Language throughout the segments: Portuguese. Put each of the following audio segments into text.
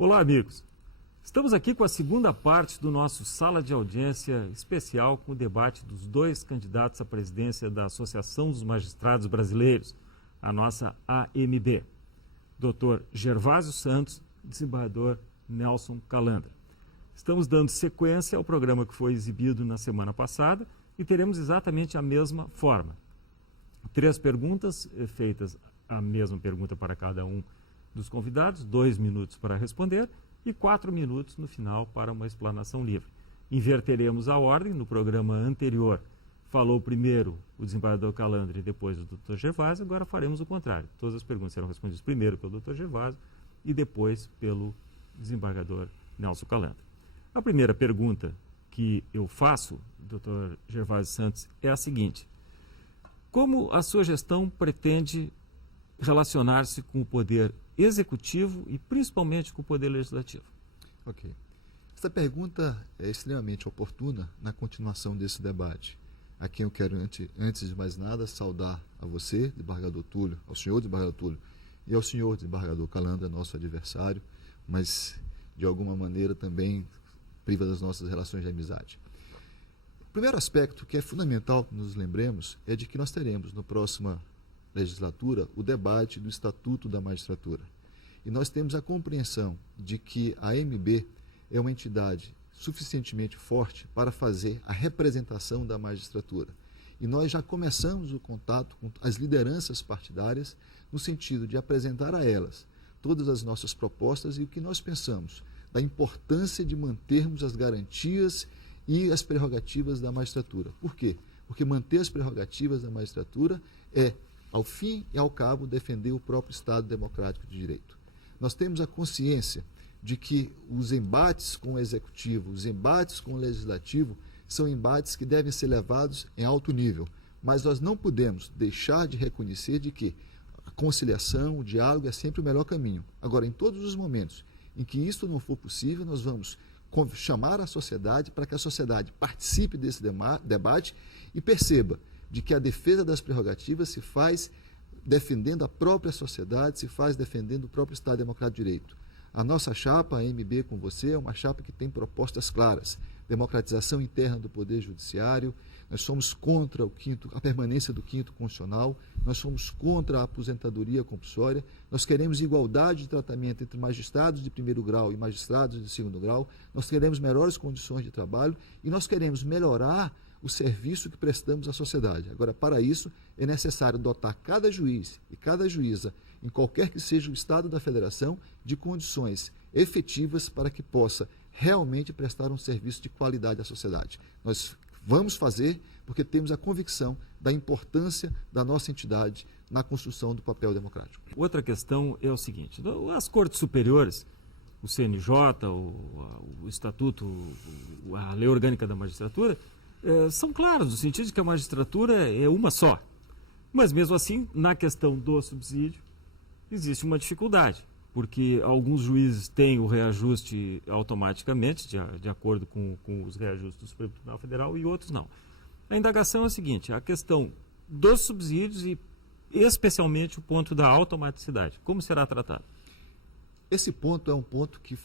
Olá, amigos. Estamos aqui com a segunda parte do nosso Sala de Audiência especial com o debate dos dois candidatos à presidência da Associação dos Magistrados Brasileiros, a nossa AMB, Dr. Gervásio Santos e desembargador Nelson Calandra. Estamos dando sequência ao programa que foi exibido na semana passada e teremos exatamente a mesma forma. 3 perguntas feitas, a mesma pergunta para cada um dos convidados, 2 minutos para responder e 4 minutos no final para uma explanação livre. Inverteremos a ordem. No programa anterior falou primeiro o desembargador Calandra e depois o Dr. Gervásio, agora faremos o contrário. Todas as perguntas serão respondidas primeiro pelo Dr. Gervásio e depois pelo desembargador Nelson Calandra. A primeira pergunta que eu faço, Dr. Gervásio Santos, é a seguinte: como a sua gestão pretende relacionar-se com o poder executivo e principalmente com o poder legislativo? Ok. Essa pergunta é extremamente oportuna na continuação desse debate. A quem eu quero, antes de mais nada, saudar a você, desembargador Túlio, ao senhor desembargador Túlio e ao senhor desembargador Calandra, nosso adversário, mas de alguma maneira também priva das nossas relações de amizade. O primeiro aspecto que é fundamental que nos lembremos é de que nós teremos no próximo legislatura o debate do Estatuto da Magistratura. E nós temos a compreensão de que a AMB é uma entidade suficientemente forte para fazer a representação da magistratura. E nós já começamos o contato com as lideranças partidárias no sentido de apresentar a elas todas as nossas propostas e o que nós pensamos da importância de mantermos as garantias e as prerrogativas da magistratura. Por quê? Porque manter as prerrogativas da magistratura é, ao fim e ao cabo, defender o próprio Estado democrático de direito. Nós temos a consciência de que os embates com o Executivo, os embates com o Legislativo, são embates que devem ser levados em alto nível, mas nós não podemos deixar de reconhecer de que a conciliação, o diálogo é sempre o melhor caminho. Agora, em todos os momentos em que isso não for possível, nós vamos chamar a sociedade para que a sociedade participe desse debate e perceba de que a defesa das prerrogativas se faz defendendo a própria sociedade, se faz defendendo o próprio Estado Democrático de Direito. A nossa chapa, a AMB com você, é uma chapa que tem propostas claras. Democratização interna do Poder Judiciário, nós somos contra a permanência do 5º Constitucional, nós somos contra a aposentadoria compulsória, nós queremos igualdade de tratamento entre magistrados de 1º grau e magistrados de 2º grau, nós queremos melhores condições de trabalho e nós queremos melhorar o serviço que prestamos à sociedade. Agora, para isso, é necessário dotar cada juiz e cada juíza, em qualquer que seja o Estado da Federação, de condições efetivas para que possa realmente prestar um serviço de qualidade à sociedade. Nós vamos fazer porque temos a convicção da importância da nossa entidade na construção do papel democrático. Outra questão é o seguinte: as cortes superiores, o CNJ, o Estatuto, a Lei Orgânica da Magistratura, são claros no sentido de que a magistratura é uma só. Mas mesmo assim, na questão do subsídio, existe uma dificuldade, porque alguns juízes têm o reajuste automaticamente, de acordo com os reajustes do Supremo Tribunal Federal, e outros não. A indagação é a seguinte: a questão dos subsídios e especialmente o ponto da automaticidade. Como será tratado? Esse ponto é um ponto que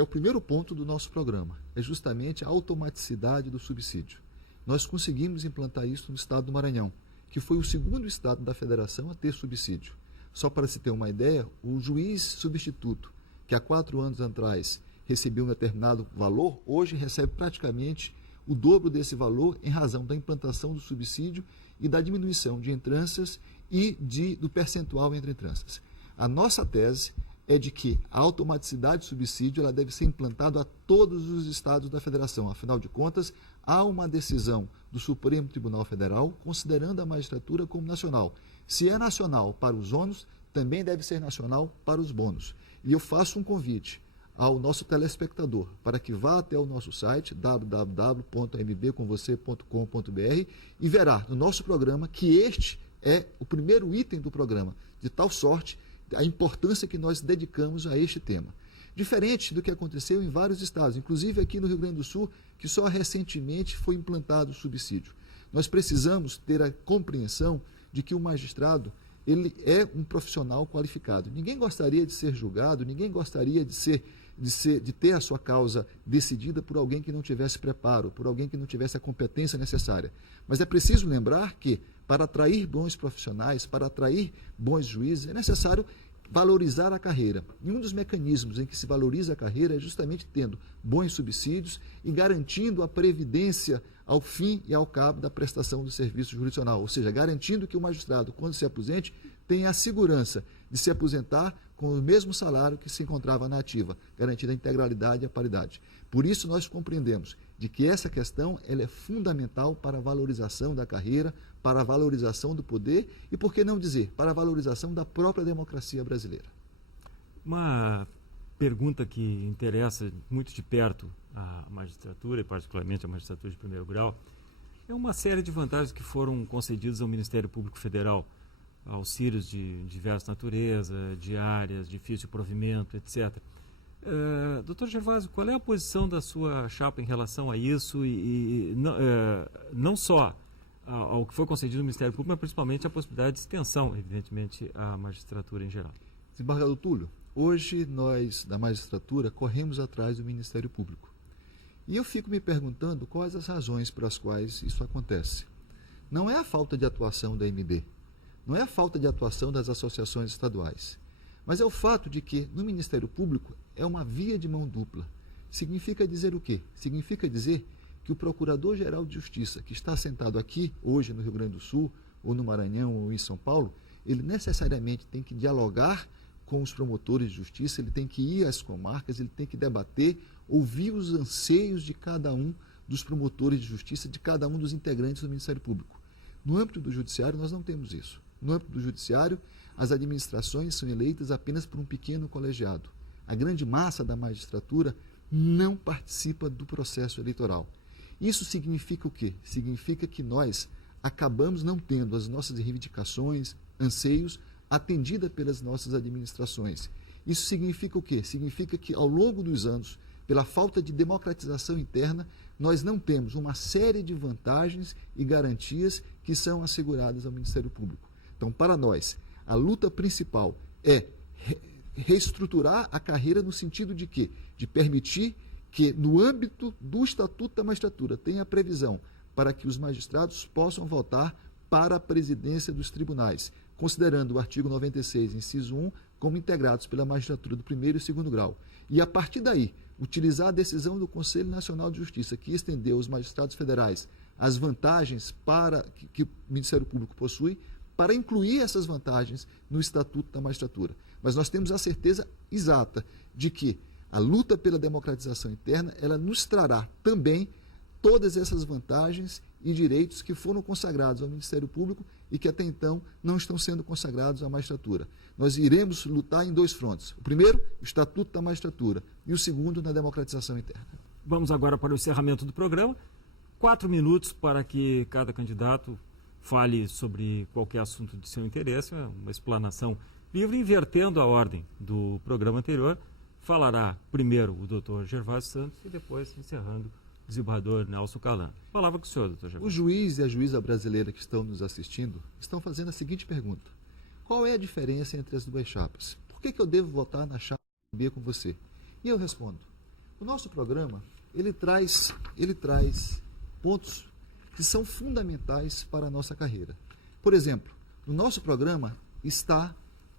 é o primeiro ponto do nosso programa, é justamente a automaticidade do subsídio. Nós conseguimos implantar isso no estado do Maranhão, que foi o 2º estado da federação a ter subsídio. Só para se ter uma ideia, o juiz substituto, que há 4 anos atrás recebia um determinado valor, hoje recebe praticamente o dobro desse valor em razão da implantação do subsídio e da diminuição de entranças e do percentual entre entranças. A nossa tese é de que a automaticidade do subsídio ela deve ser implantada a todos os estados da federação. Afinal de contas, há uma decisão do Supremo Tribunal Federal considerando a magistratura como nacional. Se é nacional para os ônus, também deve ser nacional para os bônus. E eu faço um convite ao nosso telespectador para que vá até o nosso site www.mbcomvocê.com.br e verá no nosso programa que este é o primeiro item do programa, de tal sorte a importância que nós dedicamos a este tema. Diferente do que aconteceu em vários estados, inclusive aqui no Rio Grande do Sul, que só recentemente foi implantado o subsídio. Nós precisamos ter a compreensão de que o magistrado ele é um profissional qualificado. Ninguém gostaria de ser julgado, ninguém gostaria de ter a sua causa decidida por alguém que não tivesse preparo, por alguém que não tivesse a competência necessária. Mas é preciso lembrar que, para atrair bons profissionais, para atrair bons juízes, é necessário valorizar a carreira. E um dos mecanismos em que se valoriza a carreira é justamente tendo bons subsídios e garantindo a previdência ao fim e ao cabo da prestação do serviço jurisdicional, ou seja, garantindo que o magistrado, quando se aposente, tenha a segurança de se aposentar com o mesmo salário que se encontrava na ativa, garantindo a integralidade e a paridade. Por isso nós compreendemos de que essa questão ela é fundamental para a valorização da carreira, para a valorização do poder e, por que não dizer, para a valorização da própria democracia brasileira. Uma pergunta que interessa muito de perto a magistratura, e particularmente a magistratura de primeiro grau, é uma série de vantagens que foram concedidas ao Ministério Público Federal, auxílios de diversa natureza, diárias, difícil provimento, etc. Doutor Gervásio, qual é a posição da sua chapa em relação a isso e não só ao que foi concedido no Ministério Público, mas principalmente a possibilidade de extensão, evidentemente, à magistratura em geral? Desembargador Túlio, hoje nós, da magistratura, corremos atrás do Ministério Público. E eu fico me perguntando quais as razões pelas quais isso acontece. Não é a falta de atuação da MB, não é a falta de atuação das associações estaduais, mas é o fato de que no Ministério Público é uma via de mão dupla. Significa dizer o quê? Significa dizer que o Procurador-Geral de Justiça, que está sentado aqui, hoje no Rio Grande do Sul, ou no Maranhão, ou em São Paulo, ele necessariamente tem que dialogar com os promotores de justiça, ele tem que ir às comarcas, ele tem que debater, ouvir os anseios de cada um dos promotores de justiça, de cada um dos integrantes do Ministério Público. No âmbito do Judiciário, nós não temos isso. No âmbito do Judiciário, as administrações são eleitas apenas por um pequeno colegiado. A grande massa da magistratura não participa do processo eleitoral. Isso significa o quê? Significa que nós acabamos não tendo as nossas reivindicações, anseios, atendidas pelas nossas administrações. Isso significa o quê? Significa que, ao longo dos anos, pela falta de democratização interna, nós não temos uma série de vantagens e garantias que são asseguradas ao Ministério Público. Então, para nós, a luta principal é reestruturar a carreira no sentido de quê? De permitir que, no âmbito do Estatuto da Magistratura, tenha previsão para que os magistrados possam votar para a presidência dos tribunais, considerando o artigo 96, inciso 1, como integrados pela magistratura do primeiro e segundo grau. E, a partir daí, utilizar a decisão do Conselho Nacional de Justiça, que estendeu aos magistrados federais as vantagens que o Ministério Público possui, para incluir essas vantagens no Estatuto da Magistratura. Mas nós temos a certeza exata de que a luta pela democratização interna, ela nos trará também todas essas vantagens e direitos que foram consagrados ao Ministério Público e que até então não estão sendo consagrados à magistratura. Nós iremos lutar em dois frontes. O primeiro, o Estatuto da Magistratura, e o segundo, na democratização interna. Vamos agora para o encerramento do programa. 4 minutos para que cada candidato fale sobre qualquer assunto de seu interesse, uma explanação livre, invertendo a ordem do programa anterior. Falará primeiro o doutor Gervásio Santos e depois, encerrando, o desembargador Nelson Calan. Palavra com o senhor, doutor Gervásio. O juiz e a juíza brasileira que estão nos assistindo estão fazendo a seguinte pergunta: qual é a diferença entre as duas chapas? Por que eu devo votar na chapa B com você? E eu respondo: o nosso programa, ele traz pontos que são fundamentais para a nossa carreira. Por exemplo, no nosso programa está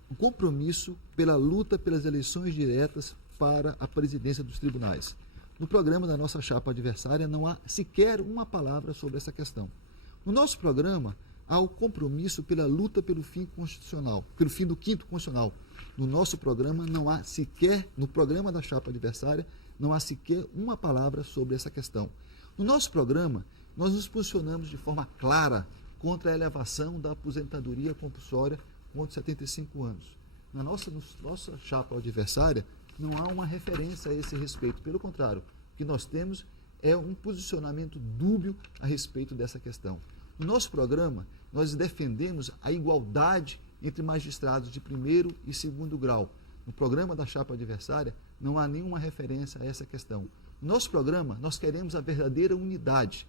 o compromisso pela luta pelas eleições diretas para a presidência dos tribunais. No programa da nossa chapa adversária não há sequer uma palavra sobre essa questão. No nosso programa há o compromisso pela luta pelo fim constitucional, pelo fim do quinto constitucional. No nosso programa não há sequer, no programa da chapa adversária, não há sequer uma palavra sobre essa questão. No nosso programa, nós nos posicionamos de forma clara contra a elevação da aposentadoria compulsória com 75 anos. Na nossa chapa adversária, não há uma referência a esse respeito. Pelo contrário, o que nós temos é um posicionamento dúbio a respeito dessa questão. No nosso programa, nós defendemos a igualdade entre magistrados de primeiro e segundo grau. No programa da chapa adversária, não há nenhuma referência a essa questão. No nosso programa, nós queremos a verdadeira unidade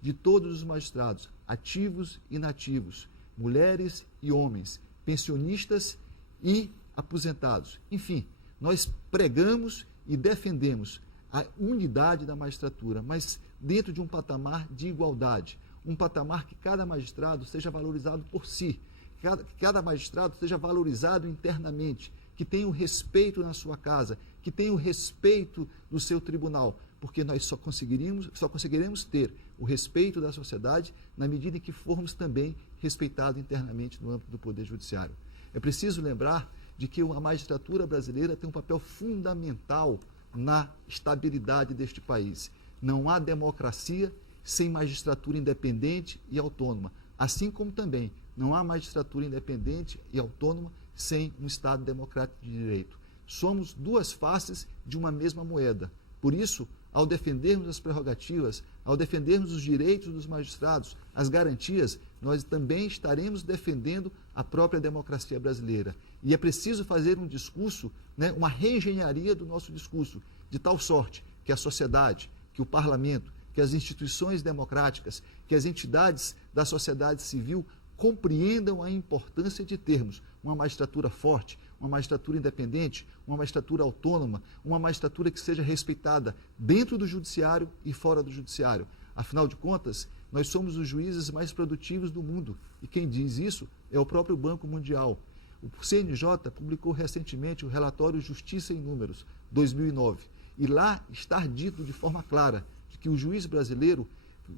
de todos os magistrados, ativos e inativos, mulheres e homens, pensionistas e aposentados. Enfim, nós pregamos e defendemos a unidade da magistratura, mas dentro de um patamar de igualdade, um patamar que cada magistrado seja valorizado por si, que cada magistrado seja valorizado internamente, que tenha o respeito na sua casa, que tenha o respeito do seu tribunal, porque nós só conseguiremos ter o respeito da sociedade na medida em que formos também respeitados internamente no âmbito do Poder Judiciário. É preciso lembrar de que a magistratura brasileira tem um papel fundamental na estabilidade deste país. Não há democracia sem magistratura independente e autônoma, assim como também não há magistratura independente e autônoma sem um Estado democrático de direito. Somos duas faces de uma mesma moeda. Por isso, ao defendermos as prerrogativas, ao defendermos os direitos dos magistrados, as garantias, nós também estaremos defendendo a própria democracia brasileira. E é preciso fazer um discurso, uma reengenharia do nosso discurso, de tal sorte que a sociedade, que o parlamento, que as instituições democráticas, que as entidades da sociedade civil compreendam a importância de termos uma magistratura forte, uma magistratura independente, uma magistratura autônoma, uma magistratura que seja respeitada dentro do judiciário e fora do judiciário. Afinal de contas, nós somos os juízes mais produtivos do mundo e quem diz isso é o próprio Banco Mundial. O CNJ publicou recentemente o relatório Justiça em Números, 2009, e lá está dito de forma clara de que o juiz brasileiro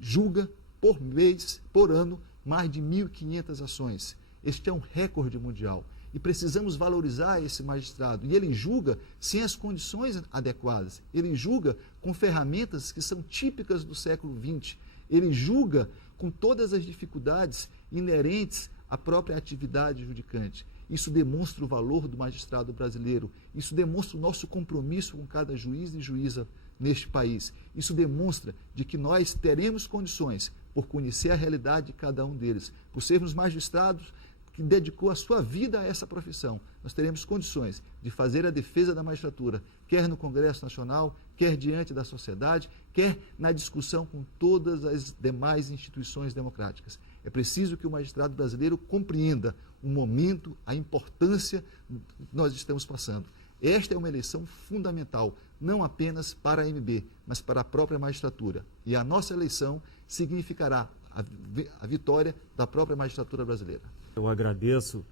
julga por mês, por ano, mais de 1.500 ações. Este é um recorde mundial e precisamos valorizar esse magistrado. E ele julga sem as condições adequadas, ele julga com ferramentas que são típicas do século XX, ele julga com todas as dificuldades inerentes à própria atividade judicante. Isso demonstra o valor do magistrado brasileiro, isso demonstra o nosso compromisso com cada juiz e juíza neste país. Isso demonstra de que nós teremos condições, por conhecer a realidade de cada um deles, por sermos magistrados que dedicou a sua vida a essa profissão, nós teremos condições de fazer a defesa da magistratura, quer no Congresso Nacional, quer diante da sociedade, quer na discussão com todas as demais instituições democráticas. É preciso que o magistrado brasileiro compreenda o momento, a importância que nós estamos passando. Esta é uma eleição fundamental, não apenas para a MB, mas para a própria magistratura. E a nossa eleição significará a vitória da própria magistratura brasileira. Eu agradeço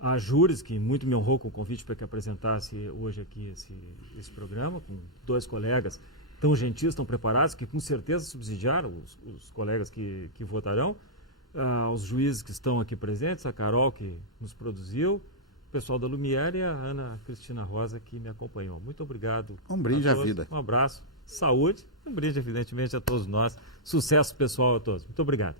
a Júris, que muito me honrou com o convite para que apresentasse hoje aqui esse programa, com dois colegas tão gentis, tão preparados, que com certeza subsidiaram os colegas que votarão, aos juízes que estão aqui presentes, a Carol, que nos produziu, o pessoal da Lumiere e a Ana Cristina Rosa, que me acompanhou. Muito obrigado. Um brinde à vida. Um abraço, saúde, um brinde, evidentemente, a todos nós. Sucesso pessoal a todos. Muito obrigado.